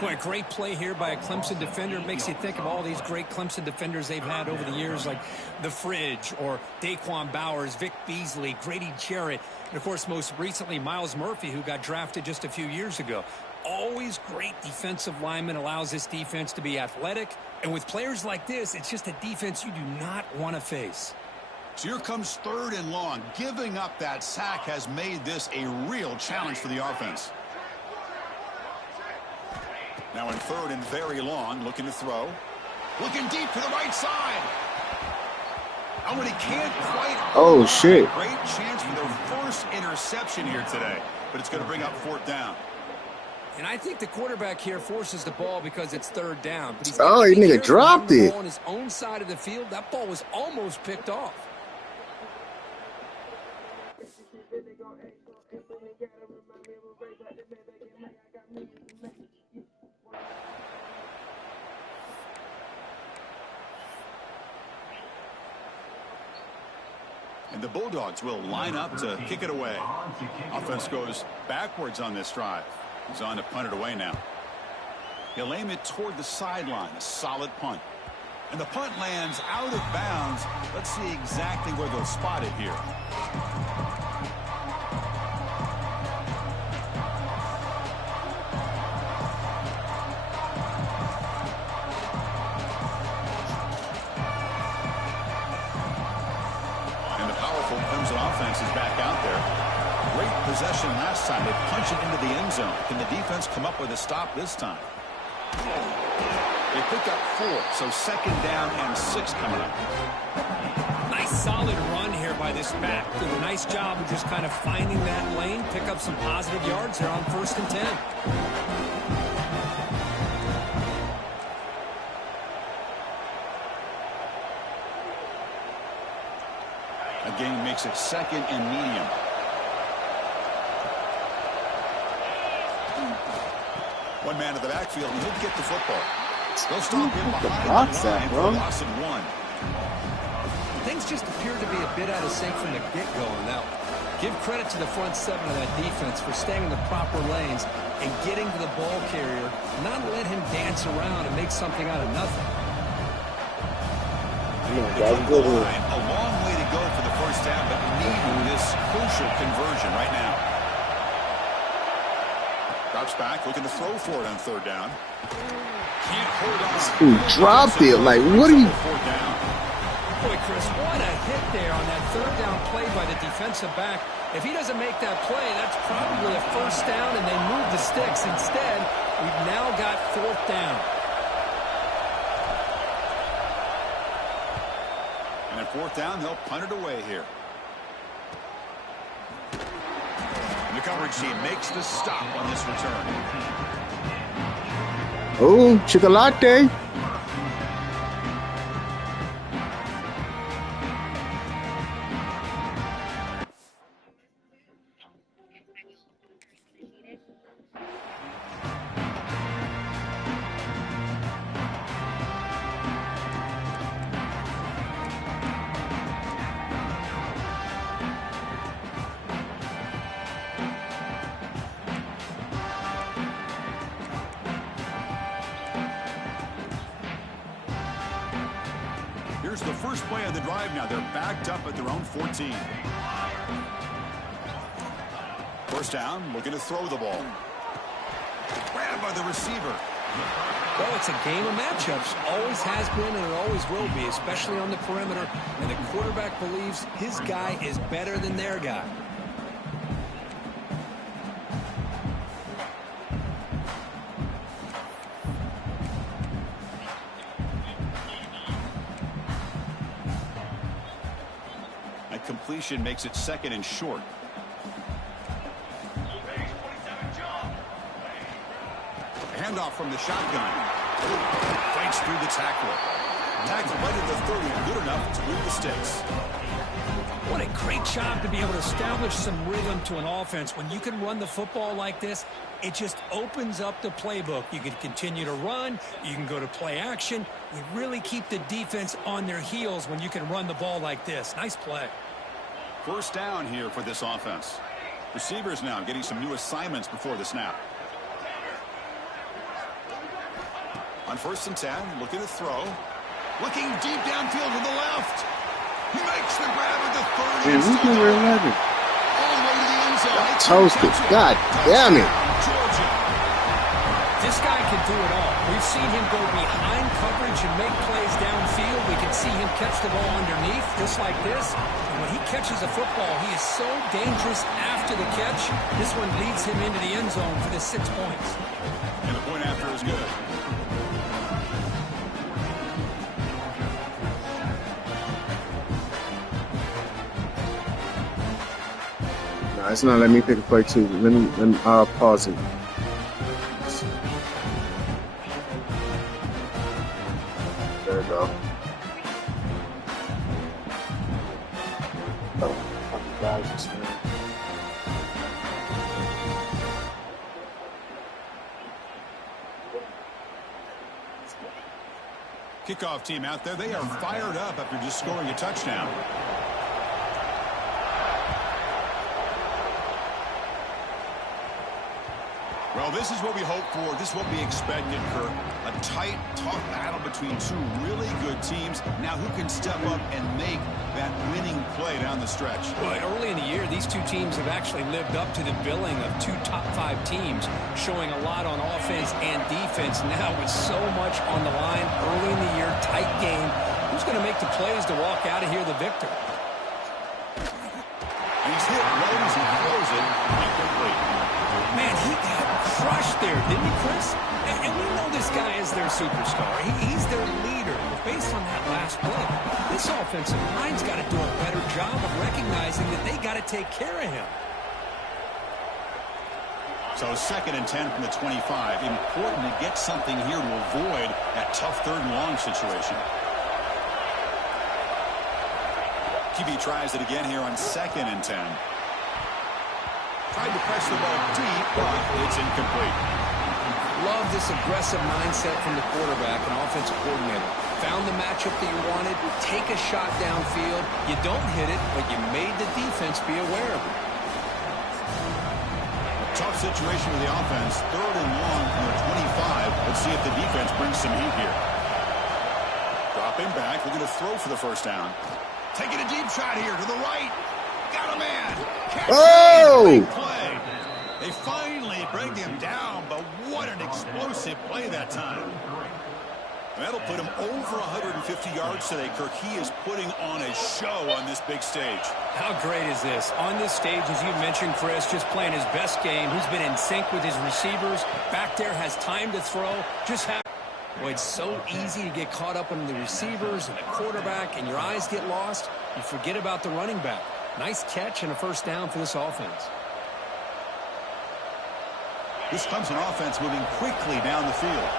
Boy, a great play here by a Clemson defender. It makes you think of all these great Clemson defenders they've had over the years, like the Fridge or Daquan Bowers, Vic Beasley, Grady Jarrett, and, of course, most recently, Miles Murphy, who got drafted just a few years ago. Always great defensive lineman, allows this defense to be athletic. And with players like this, it's just a defense you do not want to face. So here comes 3rd and long. Giving up that sack has made this a real challenge for the offense. Now in 3rd and very long, looking to throw. Looking deep to the right side. Oh, and he can't quite. Oh, shit. Great chance for their first interception here today. But it's going to bring up 4th down. And I think the quarterback here forces the ball because it's 3rd down. But he's Oh, you nigga dropped it. on his own side of the field. That ball was almost picked off. And the Bulldogs will line up to kick it away. Offense goes backwards on this drive. He's on to punt it away now. He'll aim it toward the sideline. A solid punt. And the punt lands out of bounds. Let's see exactly where they'll spot it here. Clemson offense is back out there. Great possession last time. They punch it into the end zone. Can the defense come up with a stop this time? They pick up 4, so 2nd down and 6 coming up. Nice solid run here by this back. Did a nice job of just kind of finding that lane, pick up some positive yards here on 1st and 10. Again, makes it 2nd and medium. One man in the backfield, and he'll get the football. They'll stop him behind the line for a loss of 1. things just appeared to be a bit out of sync from the get-go. Now, give credit to the front seven of that defense for staying in the proper lanes and getting to the ball carrier, not let him dance around and make something out of nothing. The line, a long way to go for the first down, but needing this crucial conversion right now. Drops back, looking to throw for it on third down. Can't hold on. Ooh, dropped it. Like, what are you? Boy, Chris, what a hit there on that third down play by the defensive back. If he doesn't make that play, that's probably a first down, and they move the sticks. Instead, we've now got fourth down. And at fourth down, they'll punt it away here. And the coverage team makes the stop on this return. Oh, chocolate. Here's the first play of the drive now. They're backed up at their own 14. First down, looking to throw the ball. Grabbed by the receiver. Well, it's a game of matchups. Always has been and it always will be, especially on the perimeter. And the quarterback believes his guy is better than their guy. Completion makes it second and short. Handoff from the shotgun. Fights through the tackle. Tackle right at the 30, good enough to move the sticks. What a great job to be able to establish some rhythm to an offense. When you can run the football like this, it just opens up the playbook. You can continue to run. You can go to play action. You really keep the defense on their heels when you can run the ball like this. Nice play. First down here for this offense. Receivers now getting some new assignments before the snap. On 1st and 10, looking to throw. Looking deep downfield to the left. He makes the grab at the 30. Man, who's number 11? All the way to the end zone. Toasted. God damn it. Georgia. This guy can do it all. We've seen him go behind coverage and make plays downfield. We can see him catch the ball underneath, just like this. And when he catches a football, he is so dangerous after the catch. This one leads him into the end zone for the 6 points. And the point after is good. No, it's not letting me pick a play too. Let me pause it. There we go. Oh, fucking guys, man. Kickoff team out there. They are fired up after just scoring a touchdown. Well, this is what we hope for. This is what we expected, Kirk. A tight, tough battle between two really good teams. Now who can step up and make that winning play down the stretch? Well, early in the year, these two teams have actually lived up to the billing of two top-5 teams, showing a lot on offense and defense. Now with so much on the line early in the year, tight game, who's going to make the plays to walk out of here the victor? He's hit right as he throws it. Incomplete. Man, he got crushed there, didn't he, Chris? And we know this guy is their superstar. He's their leader. But based on that last play, this offensive line's got to do a better job of recognizing that they got to take care of him. So 2nd and 10 from the 25. Important to get something here to avoid that tough 3rd and long situation. QB tries it again here on 2nd and 10. Tried to press the ball deep, but it's incomplete. Love this aggressive mindset from the quarterback and offensive coordinator. found the matchup that you wanted. Take a shot downfield. You don't hit it, but you made the defense be aware of it. Tough situation with the offense. 3rd and long from their 25. Let's see if the defense brings some heat here. Dropping back, looking to throw for the first down. Taking a deep shot here to the right. Got a man. Oh! Play. They finally bring him down, but what an explosive play that time. That'll put him over 150 yards today, Kirk. He is putting on a show on this big stage. How great is this? On this stage, as you mentioned, Chris, just playing his best game. He's been in sync with his receivers. Back there, has time to throw. Boy, it's so easy to get caught up in the receivers and the quarterback, and your eyes get lost. You forget about the running back. Nice catch and a first down for this offense. This Clemson offense moving quickly down the field.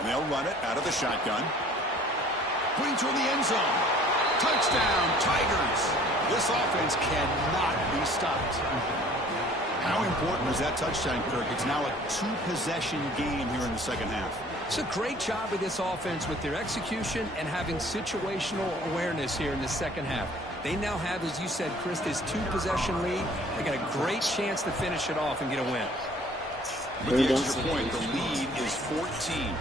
And they'll run it out of the shotgun. Putting toward the end zone. Touchdown, Tigers. This offense cannot be stopped. How important was that touchdown, Kirk? It's now a 2-possession game here in the second half. It's a great job of this offense with their execution and having situational awareness here in the second half. They now have, as you said, Chris, this 2-possession lead. They got a great chance to finish it off and get a win. With the extra point, the lead is 14.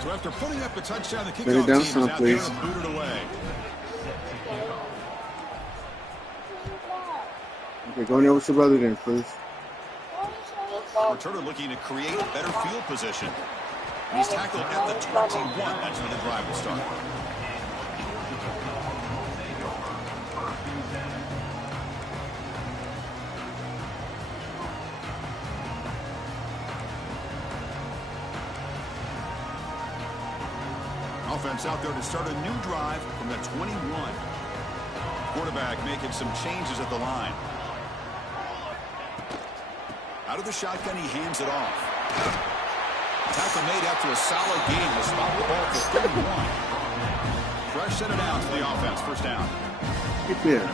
So after putting up a touchdown, the kickoff team is out there to boot it away. Okay, go there with your brother then, please. Returner looking to create better field position. He's tackled at the 21. That's where the drive will start. Offense out there to start a new drive from the 21. Quarterback making some changes at the line. Out of the shotgun, he hands it off. Tackle made after a solid game to stop the ball for 31. Fresh set of downs for the offense. First down. Get there.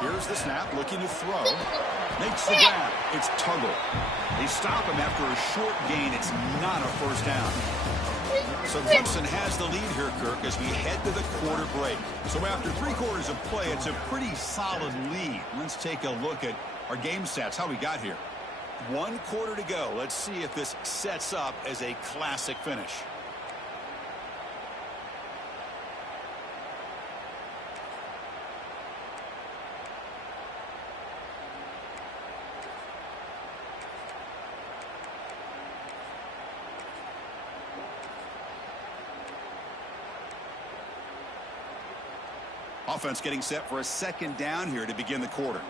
Here's the snap, looking to throw. Makes the grab. It's Tuggle. They stop him after a short gain. It's not a first down. So Clemson has the lead here, Kirk, as we head to the quarter break. So after 3 quarters of play, it's a pretty solid lead. Let's take a look at our game stats, how we got here. 1 quarter to go. Let's see if this sets up as a classic finish. Offense getting set for a second down here to begin the quarter.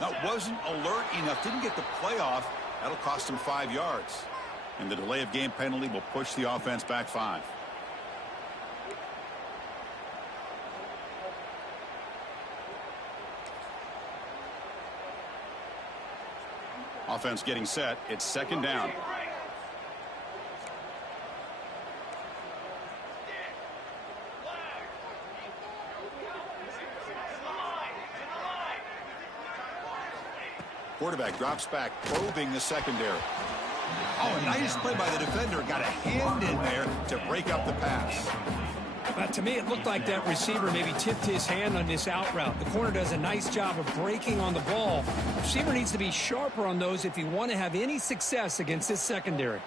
That wasn't alert enough. Didn't get the play off. That'll cost him 5 yards. And the delay of game penalty will push the offense back 5. Offense getting set. It's second down. Quarterback drops back, probing the secondary. Oh, a nice play by the defender. Got a hand in there to break up the pass. But to me, it looked like that receiver maybe tipped his hand on this out route. The corner does a nice job of breaking on the ball. The receiver needs to be sharper on those if you want to have any success against this secondary.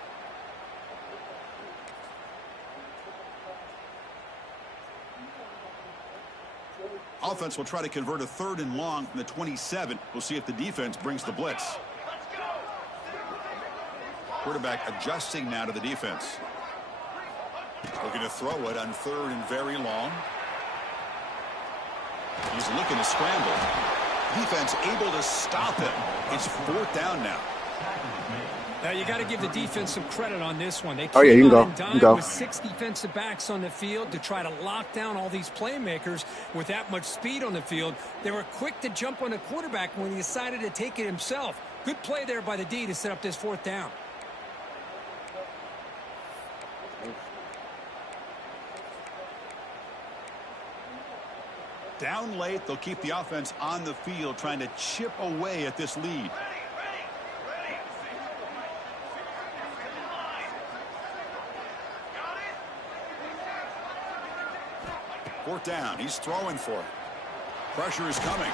Offense will try to convert a 3rd and long from the 27. We'll see if the defense brings the blitz. Quarterback adjusting now to the defense. Looking to throw it on 3rd and very long. He's looking to scramble. Defense able to stop him. It's 4th down now. Now you got to give the defense some credit on this one. They Oh yeah, you can go. came You out can go. with 6 defensive backs on the field to try to lock down all these playmakers with that much speed on the field. They were quick to jump on the quarterback when he decided to take it himself. Good play there by the D to set up this 4th down. Down late, they'll keep the offense on the field trying to chip away at this lead. Fourth down. He's throwing for it. Pressure is coming.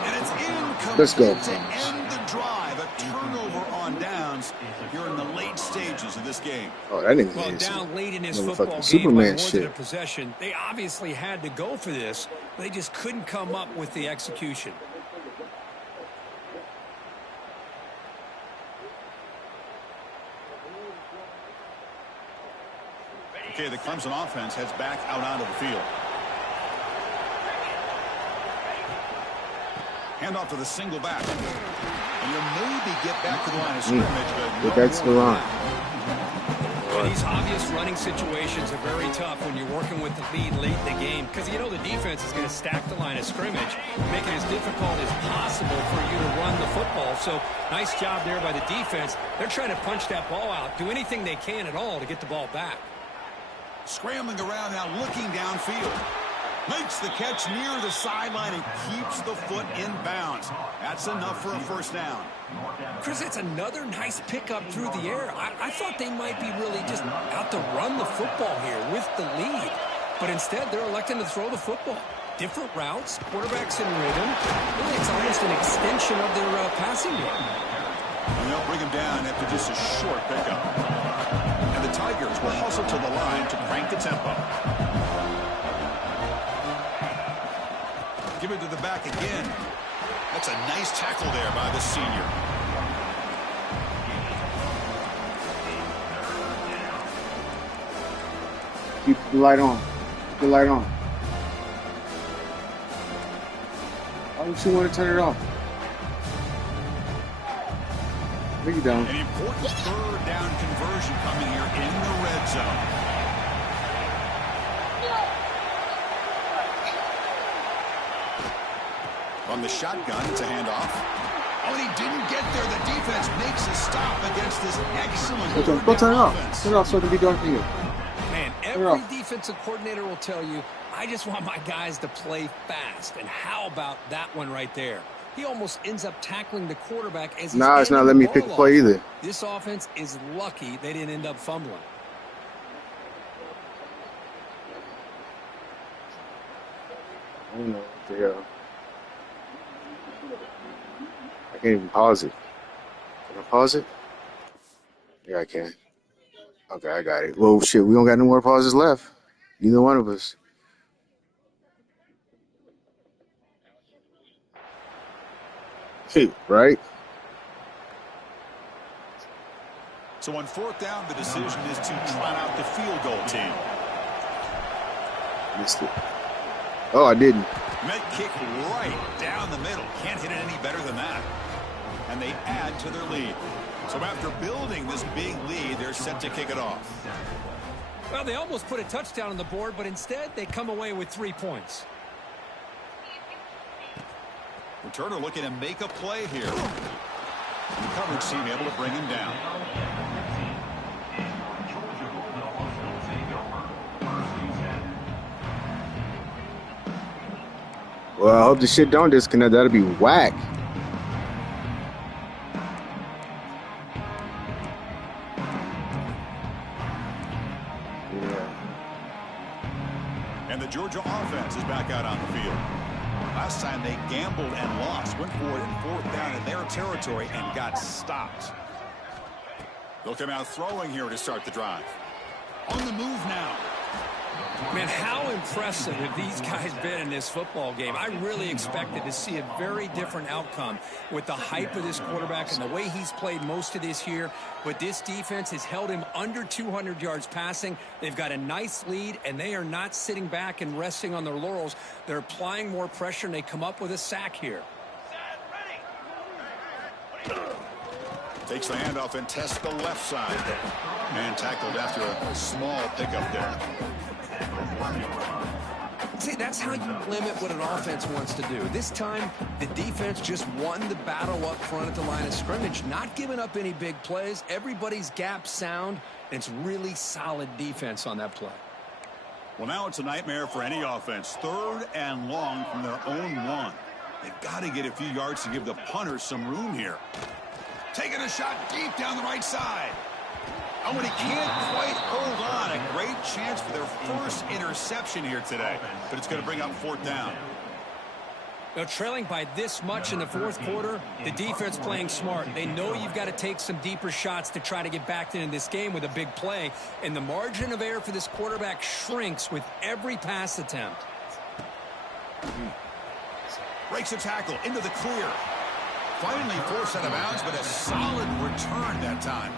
And it's incomplete. Let's go. To end the drive. A turnover on downs here in the late stages of this game. Oh, that nigga Well, is down late in his motherfucking football game Superman by more than a shit. possession, they obviously had to go for this. But they just couldn't come up with the execution. Okay, the Clemson offense heads back out onto the field. Handoff to the single back. And you'll maybe get back to the line of scrimmage, but Get back to the line. And these obvious running situations are very tough when you're working with the lead late in the game because you know the defense is going to stack the line of scrimmage, make it as difficult as possible for you to run the football. So nice job there by the defense. They're trying to punch that ball out, do anything they can at all to get the ball back. scrambling around now, looking downfield. Makes the catch near the sideline and keeps the foot in bounds. That's enough for a first down. Chris, it's another nice pickup through the air. I thought they might be really just out to run the football here with the lead. But instead, they're electing to throw the football. Different routes, quarterbacks in rhythm. Really, it's almost an extension of their passing game. And they'll bring him down after just a short pickup. And the Tigers will hustle to the line to crank the tempo. Give it to the back again. That's a nice tackle there by the senior. Keep the light on. Keep the light on. Why don't you want to turn it off? Bring it down. An important third down conversion coming here in the red zone. From the shotgun, it's a handoff. Oh, and he didn't get there. The defense makes a stop against this excellent Go turn it off. offense. Turn it off so it can be dark for you. Man, every defensive coordinator will tell you, I just want my guys to play fast. And how about that one right there? He almost ends up tackling the quarterback as he's Nah, it's not handing letting me the pick the ball play off. either. This offense is lucky they didn't end up fumbling. I don't know what the hell. I can't even pause it. Can I pause it? Yeah, I can. Okay, I got it. Well, shit, we don't got no more pauses left. Neither one of us. Shoot, right? So on fourth down, the decision is to trot out the field goal team. Missed it. Oh, I didn't. Met kick right down the middle. Can't hit it any better than that. And they add to their lead. So after building this big lead, they're set to kick it off. Well, they almost put a touchdown on the board, but instead they come away with 3 points. Returner looking to make a play here. And the coverage team able to bring him down. Well, I hope this shit don't disconnect. That'll be whack. Yeah. And the Georgia offense is back out on the field. Last time they gambled and lost. Went for it in fourth down in their territory and got stopped. They'll come out throwing here to start the drive. On the move now. Man, how impressive have these guys been in this football game? I really expected to see a very different outcome with the hype of this quarterback and the way he's played most of this year. But this defense has held him under 200 yards passing. They've got a nice lead, and they are not sitting back and resting on their laurels. They're applying more pressure, and they come up with a sack here. Takes the handoff and tests the left side. And tackled after a small pickup there. See, that's how you limit what an offense wants to do. This time, the defense just won the battle up front at the line of scrimmage, not giving up any big plays. Everybody's gap sound, and it's really solid defense on that play. Well, now it's a nightmare for any offense. 3rd and long from their own 1. They've got to get a few yards to give the punter some room here. Taking a shot deep down the right side. Oh, and he can't quite hold on. A great chance for their first interception here today. But it's going to bring up 4th down. Now, trailing by this much in the 4th quarter, the defense playing smart. They know you've got to take some deeper shots to try to get back into this game with a big play. And the margin of error for this quarterback shrinks with every pass attempt. Breaks a tackle into the clear. Finally forced out of bounds, but a solid return that time.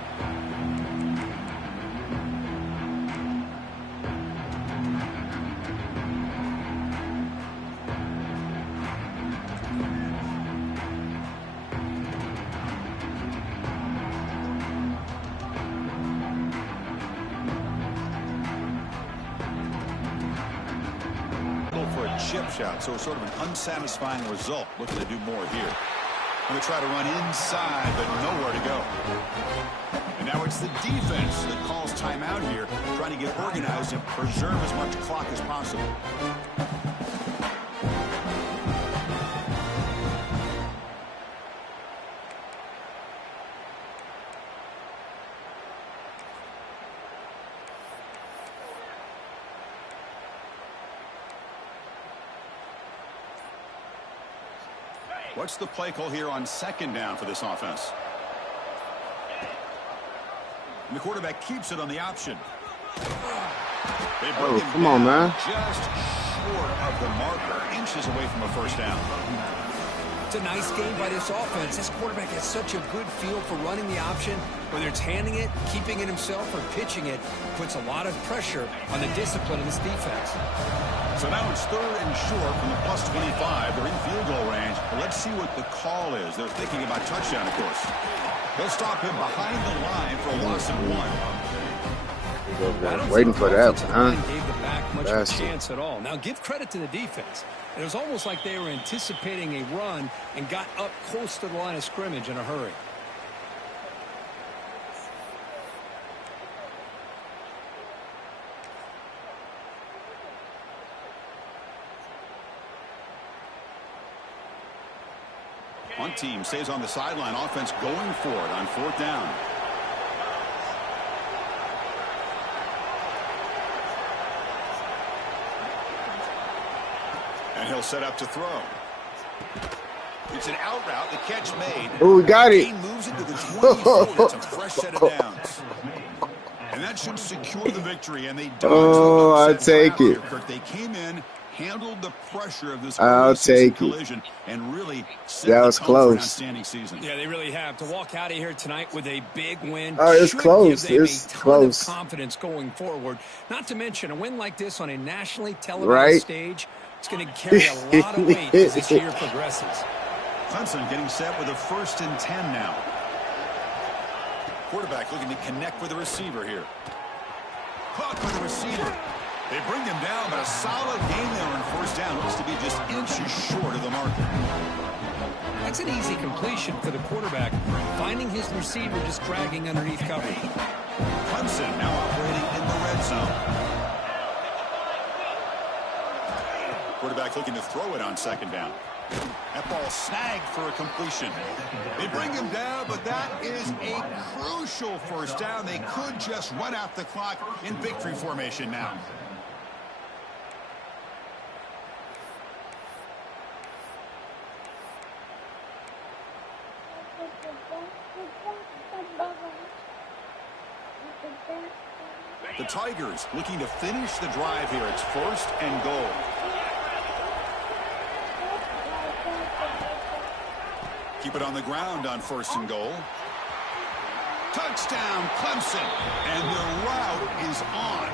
For a chip shot, so sort of an unsatisfying result. Looking to do more here. Going to try to run inside, but nowhere to go. And now it's the defense that calls timeout here, trying to get organized and preserve as much clock as possible. What's the play call here on 2nd down for this offense? And the quarterback keeps it on the option. Oh, come on, man. Just short of the marker, inches away from a 1st down. It's a nice game by this offense. This quarterback has such a good feel for running the option. Whether it's handing it, keeping it himself, or pitching it, puts a lot of pressure on the discipline of this defense. So now it's 3rd and short from the +25. They're in field goal range. But let's see what the call is. They're thinking about touchdown, of course. They'll stop him behind the line for a loss of 1. Waiting for that, huh? Gave the back much of a chance at all. Now give credit to the defense. It was almost like they were anticipating a run and got up close to the line of scrimmage in a hurry. One team stays on the sideline. Offense going for it on 4th down. And he'll set up to throw. It's an out route. The catch made. Oh, we got it. He moves into the 24. It's a fresh set of downs. And that should secure the victory. And they dodged I take it. They came in, handled the pressure of this I'll take collision, and really set that the was tone for an close. outstanding season. Yeah, they really have. To walk out of here tonight with a big win. Oh, it's should close. Give them It's a ton close. of confidence going forward. Not to mention a win like this on a nationally televised Right. stage. It's going to carry a lot of weight as this year progresses. Clemson getting set with a 1st and 10 now. Quarterback looking to connect with the receiver here. Caught by the receiver. They bring him down, but a solid game there on 1st down. Looks to be just inches short of the marker. That's an easy completion for the quarterback, finding his receiver just dragging underneath coverage. Clemson now operating in the red zone. Quarterback looking to throw it on 2nd down. That ball snagged for a completion. They bring him down, but that is a crucial 1st down. They could just run out the clock in victory formation now. The Tigers looking to finish the drive here. It's 1st and goal. Keep it on the ground on 1st and goal. Touchdown, Clemson. And the route is on.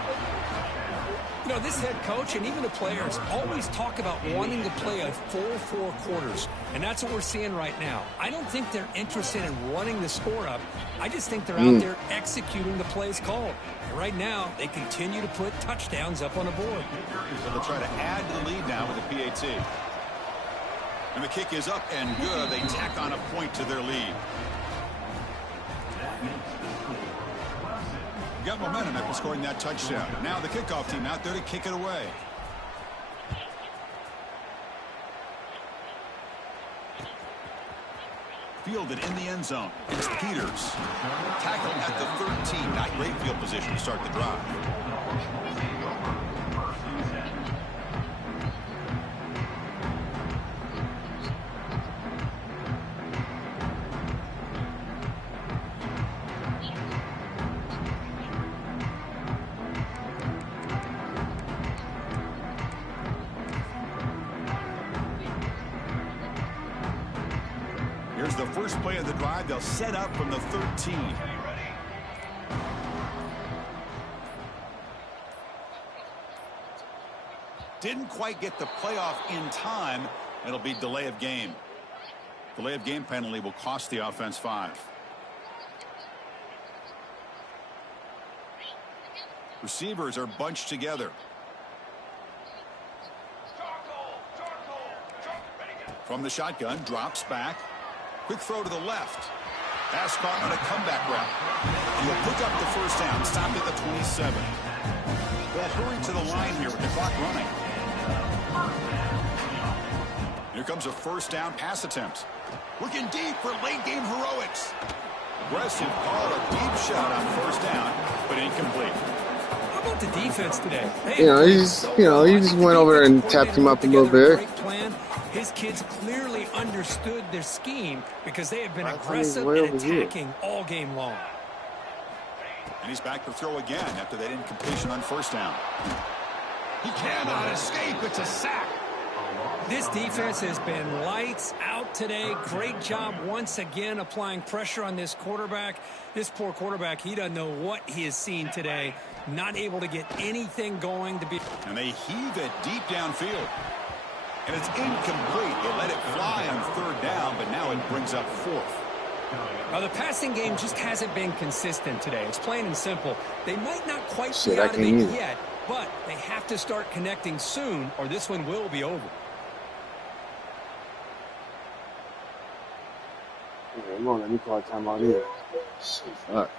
You know, this head coach and even the players always talk about wanting to play a full 4 quarters, and that's what we're seeing right now. I don't think they're interested in running the score up. I just think they're out there executing the plays called. And right now, they continue to put touchdowns up on the board. So they'll try to add to the lead now with the PAT. And the kick is up and good. They tack on a point to their lead. got momentum after scoring that touchdown. Now the kickoff team out there to kick it away. Fielded in the end zone. It's Peters. Tackled at the 13. Not great field position to start the drive. Here's the first play of the drive. They'll set up from the 13. Didn't quite get the playoff in time. It'll be delay of game. Delay of game penalty will cost the offense 5. Receivers are bunched together. From the shotgun, drops back. Quick throw to the left. Pass caught on a comeback route. And he'll pick up the first down. Stopped at the 27. They'll hurry to the line here with the clock running. Here comes a first down pass attempt. Looking deep for late game heroics. Aggressive call, a deep shot on first down, but incomplete. How about the defense today? He just went over there and tapped him up a little bit. His kids clearly understood their scheme because they have been aggressive and attacking all game long. And he's back to throw again after that incompletion on first down. He cannot escape. It's a sack. This defense has been lights out today. Great job once again applying pressure on this quarterback. This poor quarterback, he doesn't know what he has seen today. Not able to get anything going to be. And they heave it deep downfield. And it's incomplete. They let it fly on third down, but now it brings up fourth. Now, the passing game just hasn't been consistent today. It's plain and simple. They might not quite be out of it yet, but they have to start connecting soon, or this one will be over. Come on, let me call timeout here. Fuck.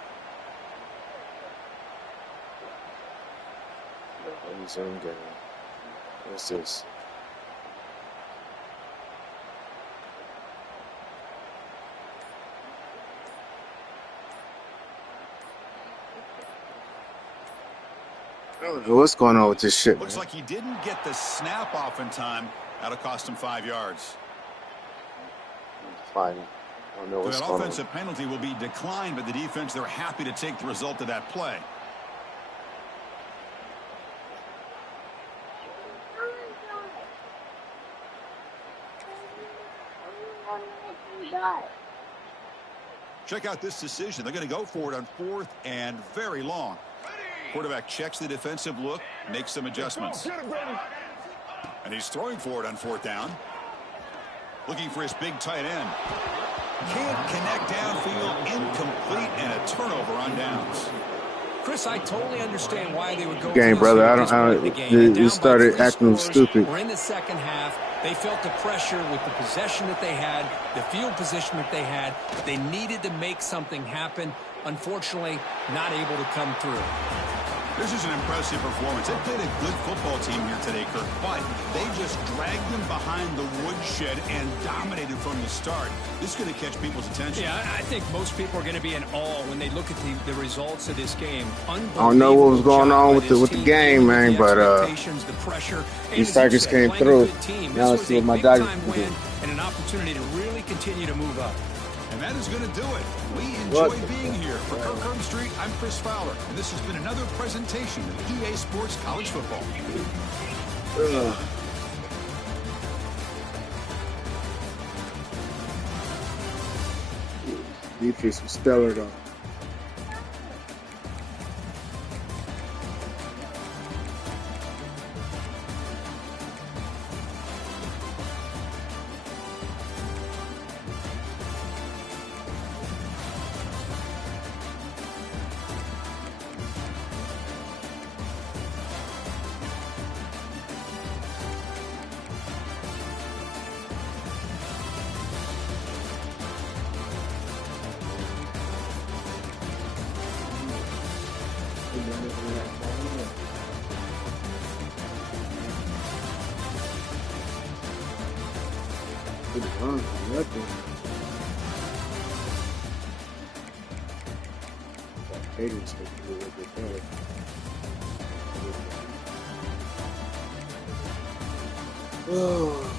What's this? I don't know what's going on with this shit. Looks like he didn't get the snap off in time. That'll cost him 5 yards. Fine. I don't know what's that going offensive on. penalty will be declined by the defense. They're happy to take the result of that play. Check out this decision. They're going to go for it on fourth and very long. Quarterback checks the defensive look, makes some adjustments. And he's throwing for it on fourth down. Looking for his big tight end. Can't connect downfield, incomplete, and a turnover on downs. Chris, I totally understand why they would go Game, for this brother. You started acting stupid. We're in the second half. They felt the pressure with the possession that they had, the field position that they had. They needed to make something happen. Unfortunately, not able to come through. This is an impressive performance. They played a good football team here today, Kirk, but they just dragged them behind the woodshed and dominated from the start. This is going to catch people's attention. Yeah, I think most people are going to be in awe when they look at the results of this game. I don't know what was going on with the game, man, but the pressure, these Tigers came through. Now let's see what my Tigers can do. And an opportunity to really continue to move up. And that is going to do it. We enjoy being here. For Kirk Street, I'm Chris Fowler, and this has been another presentation of EA Sports College Football. Defense was stellar, though. Good run, nothing. Cadence make it a little bit better. Oh.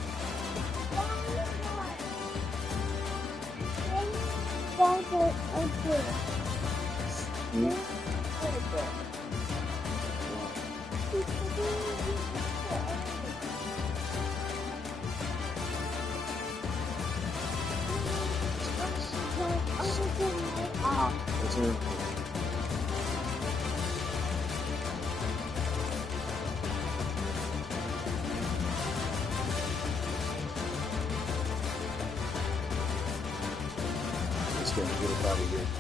That's it. Let's get up out of here.